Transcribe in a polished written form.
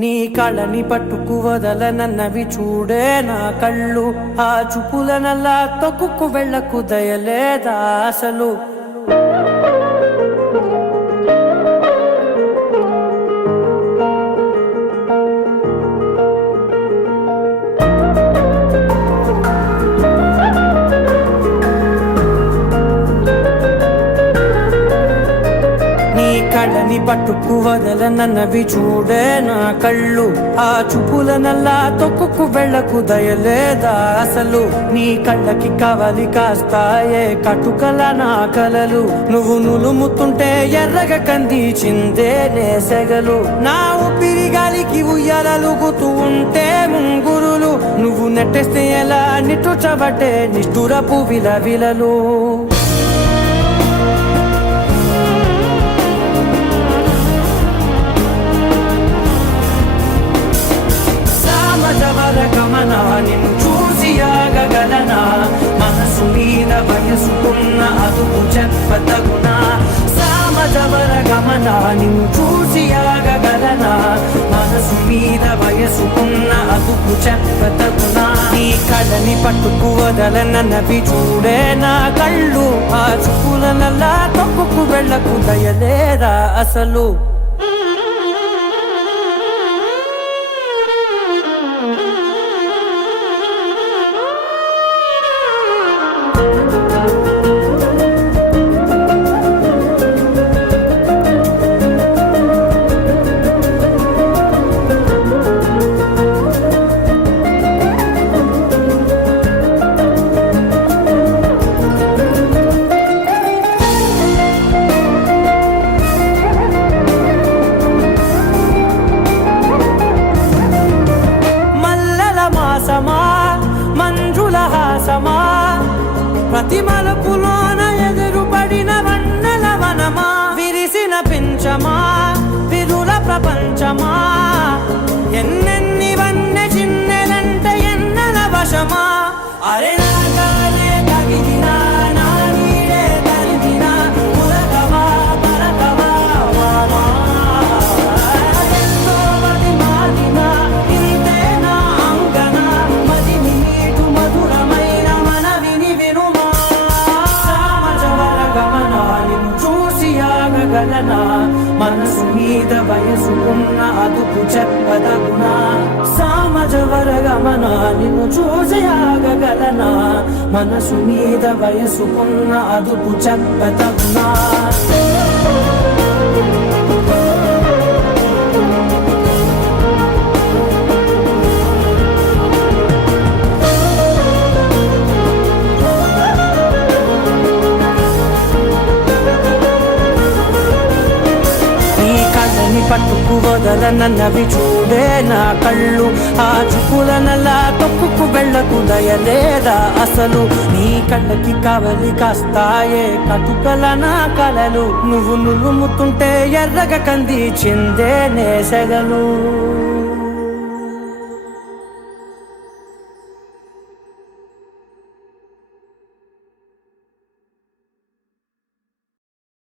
నీ కళ్ళని పట్టుకు వదలనన్నవి చూడే నా కళ్ళు, ఆ చూపులనల్లా తొక్కుకు వెళ్ళకు దయలేదా అసలు. కళ్ళని పట్టుకు వదలనన్నవి చూడే నా కళ్ళు, ఆ చూపులనల్లా తొక్కుకు వెళ్ళకు దయలేదా అసలు. నీ కళ్ళకి కవలి కాస్తాయే కటుకల నా కలలు, నువ్వు నులుముతుంటే ఎర్రగా కందిచిందే నేసెగలు. నా ఊపిరి గాలికి ఉయ్యాలలుగుతూ ఉంటే ముంగురులు, నువ్వు నెట్టేస్తే ఎలా నిట్టుచబట్టే నిష్ఠురపు విలవిలలు. గమనా నిన్ను చూసి ఆగగలనా, మనసు మీద వయసుకున్న అదుపు చెప్పతగునా. సామజవర గమనా నిన్ను చూసి ఆగగలనా, మనసు మీద వయసుకున్న అదుపు చెప్పతగునా. నీ కళ్ళని పట్టుకు వదలనన్నవి చూడే నా కళ్ళు, ఆ చూపులనల్లా తొక్కుకు వెళ్ళకు దయలేదా అసలు. మంజుల హాసమా, ప్రతి మలుపులోన ఎదురుపడిన వన్నెల వనమా, విరిసిన పించమా విరుల ప్రపంచమా, ఎన్నెన్ని వన్నె చిన్నెలంటే ఎన్నెల వశమా. అరే నాగాలే తగిలినా నా నీడే తరిమినా, ఉలకవా పలకవా వామా, ఎంతో మది మారినా ఇంతే నా అంగన, మదిని నీటు మధురమైన మనవిని వినుమా. సామజవర గమనా నిన్ను చూసి ఆగగలనా, మనసు మీద వయసుకున్న అదుపు చెప్పదగునా. సామజవర గమనా నిన్ను చూసి ఆగగలనా, మనసు మీద వయసుకున్న అదుపు చెప్పదగునా. పట్టుకు వదలనన్నవి చూడే నా కళ్ళు, ఆ చూపులనల్లా తొక్కుకు వెళ్ళకు దయలేదా అసలు. నీ కళ్ళకి కవలి కాస్తాయే కటుకల నా కలలు, నువ్వు నులుముతుంటే ఎర్రగా కందిచిందే నేసెగలు.